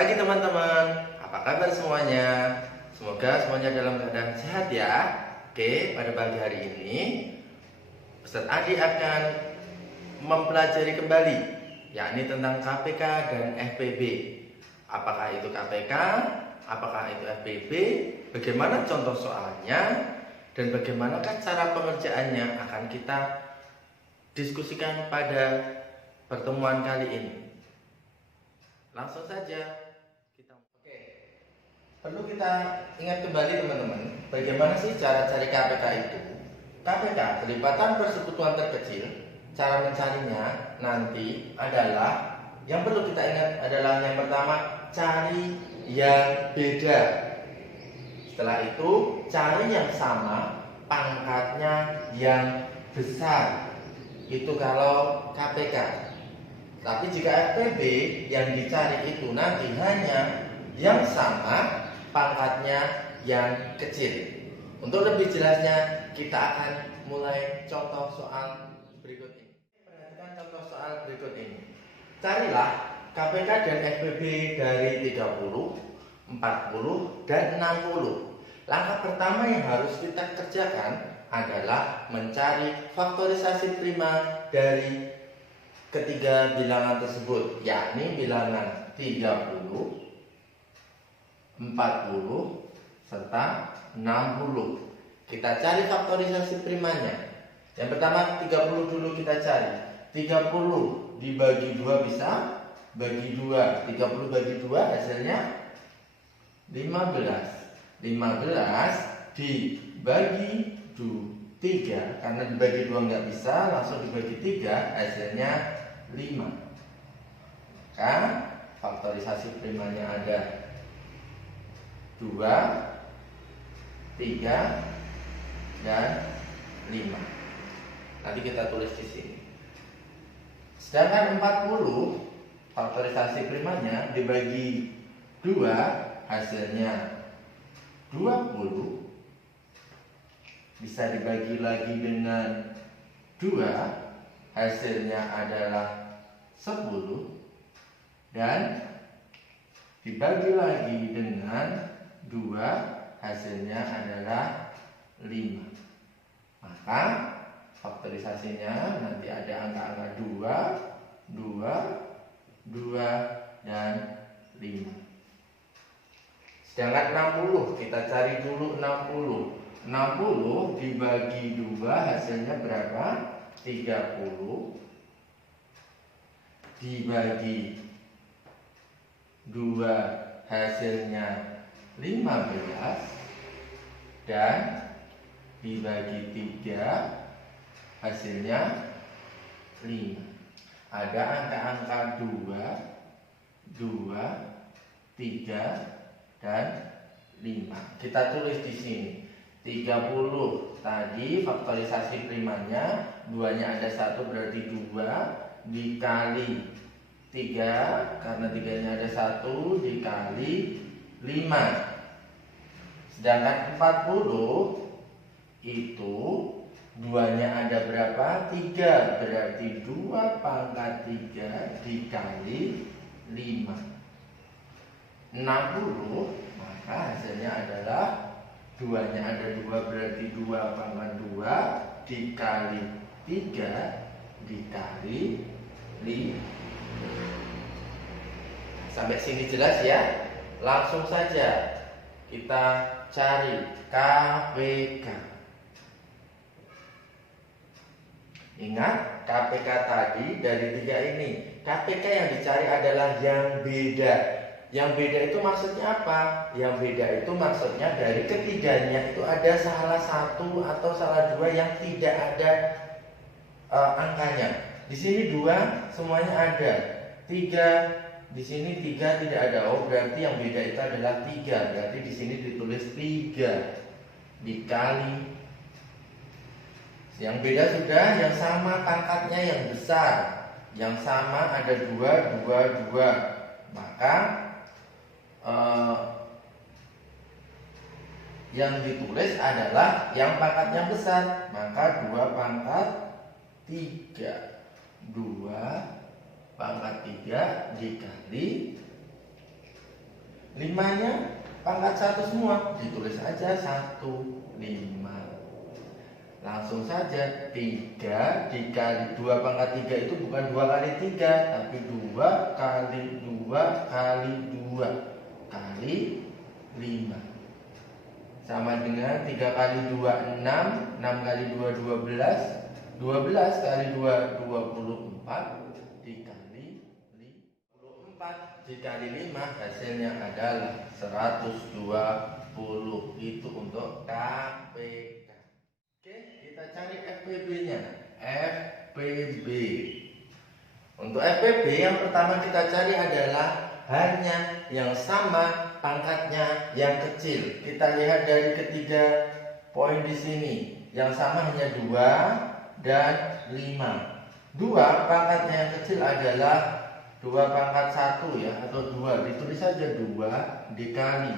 pagi teman-teman, apa kabar semuanya? Semoga semuanya dalam keadaan sehat ya. Oke, pada pagi hari ini Ustadz Adi akan mempelajari kembali, yakni tentang KPK dan FPB. Apakah itu KPK, apakah itu FPB, bagaimana contoh soalnya, dan bagaimanakah cara pengerjaannya akan kita diskusikan pada pertemuan kali ini. Langsung saja kita. Oke, perlu kita ingat kembali teman-teman, bagaimana sih cara cari KPK itu? KPK, kelipatan persekutuan terkecil. Cara mencarinya nanti adalah, yang perlu kita ingat adalah yang pertama, cari yang beda. Setelah itu cari yang sama, pangkatnya yang besar. Itu kalau KPK. Tapi jika FPB yang dicari itu nanti hanya yang sama, pangkatnya yang kecil. Untuk lebih jelasnya, kita akan mulai contoh soal berikut ini. Perhatikan contoh soal berikut ini. Carilah KPK dan FPB dari 30, 40, dan 60. Langkah pertama yang harus kita kerjakan adalah mencari faktorisasi prima dari ketiga bilangan tersebut, yakni bilangan 30, 40, serta 60. Kita cari faktorisasi primanya. Yang pertama 30 dulu kita cari. 30 dibagi 2 bisa? Bagi 2. 30 bagi 2 hasilnya 15. 15 dibagi 3, karena dibagi 2 nggak bisa, langsung dibagi 3, hasilnya 5. Kan faktorisasi primanya ada 2, 3, dan 5. Nanti kita tulis di sini. Sedangkan 40 faktorisasi primanya dibagi 2, hasilnya 20. Bisa dibagi lagi dengan 2, hasilnya adalah 10. Dan dibagi lagi dengan 2, hasilnya adalah 5. Maka faktorisasinya nanti ada angka-angka 2, 2, dan 5. Sedangkan 60, kita cari dulu 60. 60 dibagi 2 hasilnya berapa? 30 dibagi 2 hasilnya 15, dan dibagi 3 hasilnya 5. Ada angka-angka 2, 3, dan 5. Kita tulis di sini. 30 tadi faktorisasi primanya, 2-nya ada 1 berarti 2 dikali 3, karena 3-nya ada 1 dikali 5. Sedangkan 40 itu 2-nya ada berapa? 3, berarti 2 pangkat 3 dikali 5. 60, maka hasilnya adalah 2-nya ada 2 berarti 2 pangkat 2 dikali 3 dikali 5. Sampai sini jelas ya? Langsung saja kita cari KPK. Ingat, KPK tadi dari 3 ini. KPK yang dicari adalah yang beda. Yang beda itu maksudnya apa? Yang beda itu maksudnya dari ketiganya itu ada salah satu atau salah 2 yang tidak ada angkanya. Di sini 2 semuanya ada. 3 di sini 3 tidak ada. Oh, berarti yang beda itu adalah 3. Berarti di sini ditulis 3 dikali. Yang beda sudah, yang sama pangkatnya yang besar. Yang sama ada 2, 2, 2. Maka yang ditulis adalah yang pangkatnya besar, maka 2 pangkat 3. 2 pangkat 3 dikali 5-nya pangkat 1 semua, ditulis aja 1, 5. Langsung saja 3 dikali 2 pangkat 3 itu bukan 2 kali 3, tapi 2 kali 2 kali 2 kali 5. Sama dengan 3 kali 2 6, 6 kali 2 12, 12 kali 2 24, dikali 54 dikali 5 hasilnya adalah 120. Itu untuk KPK. Oke, kita cari FPB-nya. FPB. Untuk FPB yang pertama kita cari adalah hanya yang sama, pangkatnya yang kecil. Kita lihat dari ketiga poin di sini. Yang sama hanya 2 dan 5. 2 pangkatnya yang kecil adalah 2 pangkat 1 ya, atau 2. Ditulis saja 2 dikali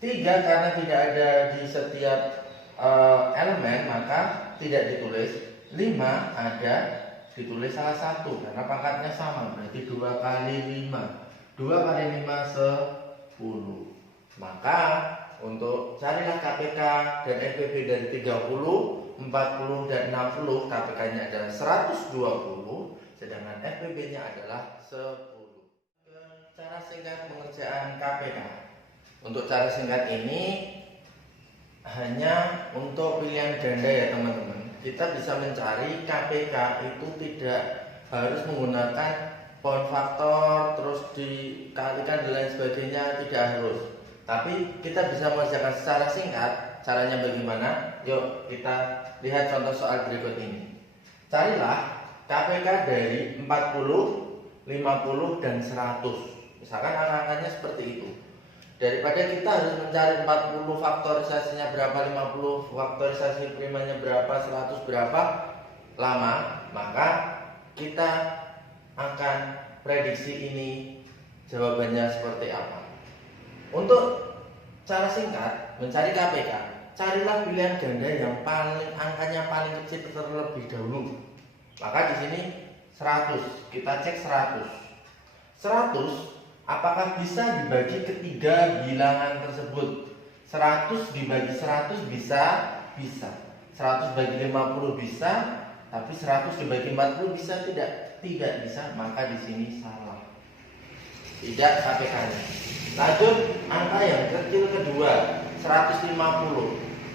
3 karena tidak ada di setiap elemen, maka tidak ditulis. 5 ada, ditulis salah satu karena pangkatnya sama, berarti 2 kali 5. 2 kali 5 10. Maka untuk carilah KPK dan FPB dari 30, 40 dan 60, KPK-nya adalah 120, sedangkan FPB-nya adalah 10. Cara singkat pengerjaan KPK. Untuk cara singkat ini hanya untuk pilihan ganda ya teman-teman. Kita bisa mencari KPK itu tidak harus menggunakan poin faktor terus dikalikan dan lain sebagainya, tidak harus. Tapi kita bisa mengerjakan secara singkat. Caranya bagaimana? Yuk kita lihat contoh soal berikut ini. Carilah KPK dari 40, 50 dan 100. Misalkan angka-angkanya seperti itu. Daripada kita harus mencari 40 faktorisasinya berapa, 50 faktorisasi primanya berapa, 100 berapa lama, maka kita akan prediksi ini jawabannya seperti apa. Untuk cara singkat mencari KPK, carilah pilihan ganda yang angkanya paling kecil terlebih dahulu. Maka di sini 100, kita cek 100. 100 apakah bisa dibagi ketiga bilangan tersebut? 100 dibagi 100 bisa? Bisa. 100 bagi 50 bisa, tapi 100 dibagi 40 bisa tidak? Tidak bisa, maka di sini salah. Tidak KPK-nya. Lanjut angka yang kecil kedua, 150.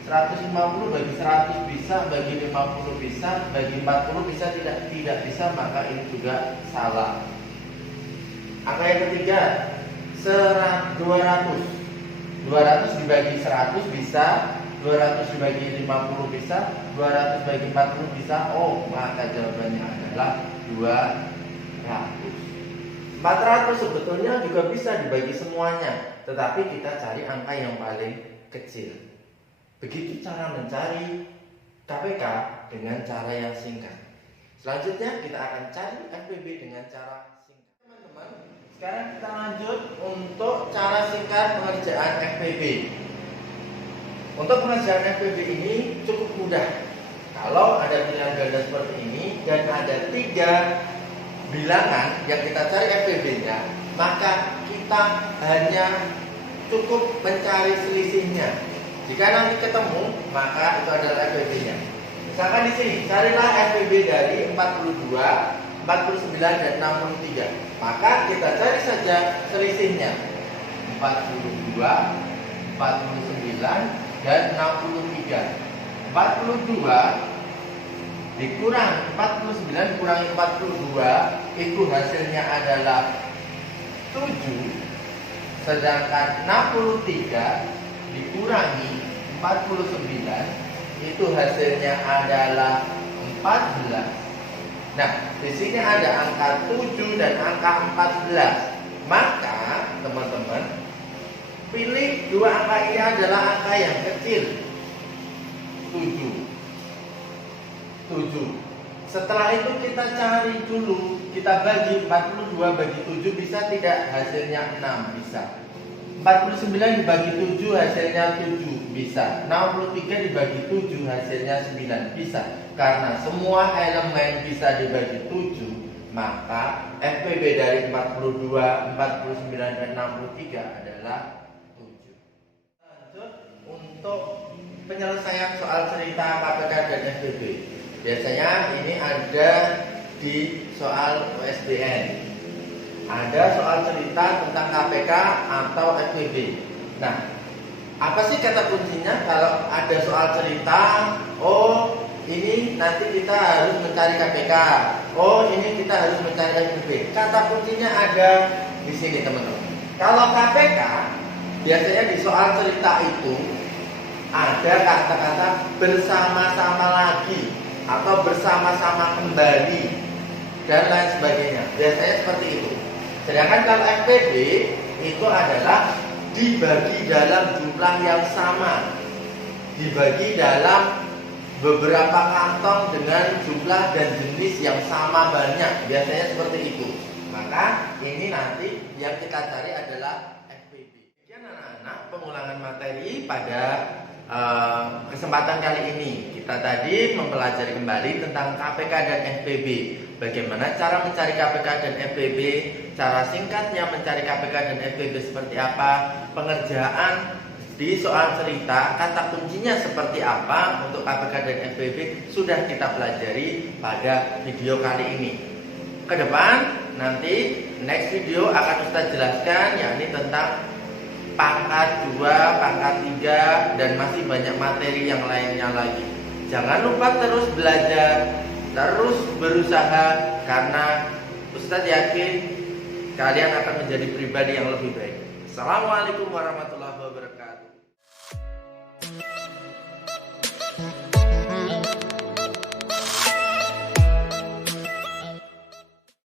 150 bagi 100 bisa, bagi 50 bisa, bagi 40 bisa tidak? Tidak bisa, maka ini juga salah. Angka yang ketiga 200. 200 dibagi 100 bisa, 200 dibagi 50 bisa, 200 bagi 40 bisa. Oh, maka jawabannya adalah 200. 400 sebetulnya juga bisa dibagi semuanya, tetapi kita cari angka yang paling kecil. Begitu cara mencari KPK dengan cara yang singkat. Selanjutnya kita akan cari FPB dengan cara singkat. Teman-teman, sekarang kita lanjut untuk cara singkat pengerjaan FPB. Untuk pengerjaan FPB ini cukup mudah. Kalau ada pilihan ganda seperti ini dan ada 3 bilangan yang kita cari FPB-nya, maka kita hanya cukup mencari selisihnya. Jika nanti ketemu, maka itu adalah FPB-nya. Misalkan di sini, carilah FPB dari 42, 49 dan 63. Maka kita cari saja selisihnya. 42, 49 dan 63. 42 dikurang 49 kurangi 42 itu hasilnya adalah 7, sedangkan 63 dikurangi 49 itu hasilnya adalah 14. Nah, di sini ada angka 7 dan angka 14. Maka teman-teman pilih 2 angka ini adalah angka yang kecil. 7. Setelah itu kita cari dulu, kita bagi 42 bagi 7 bisa tidak? Hasilnya 6 bisa. 49 dibagi 7 hasilnya 7 bisa. 63 dibagi 7 hasilnya 9 bisa. Karena semua elemen bisa dibagi 7, maka FPB dari 42, 49, dan 63 adalah 7. Lanjut untuk penyelesaian soal cerita KPK dan FPB. Biasanya ini ada di soal USBN. Ada soal cerita tentang KPK atau FPB. Nah, apa sih kata kuncinya kalau ada soal cerita? Oh, ini nanti kita harus mencari KPK. Oh, ini kita harus mencari FPB. Kata kuncinya ada di sini, teman-teman. Kalau KPK, biasanya di soal cerita itu ada kata-kata bersama-sama lagi atau bersama-sama kembali dan lain sebagainya. Biasanya seperti itu. Sedangkan kalau FPB itu adalah dibagi dalam jumlah yang sama, dibagi dalam beberapa kantong dengan jumlah dan jenis yang sama banyak. Biasanya seperti itu. Maka ini nanti yang kita cari adalah FPB. Sekian anak-anak pengulangan materi pada kesempatan kali ini. Kita tadi mempelajari kembali tentang KPK dan FPB. Bagaimana cara mencari KPK dan FPB, cara singkatnya mencari KPK dan FPB seperti apa, pengerjaan di soal cerita, kata kuncinya seperti apa untuk KPK dan FPB sudah kita pelajari pada video kali ini. Ke depan nanti next video akan Ustaz jelaskan yakni tentang pangkat 2, pangkat 3 dan masih banyak materi yang lainnya lagi. Jangan lupa terus belajar, terus berusaha karena Ustadz yakin kalian akan menjadi pribadi yang lebih baik. Assalamualaikum warahmatullahi wabarakatuh.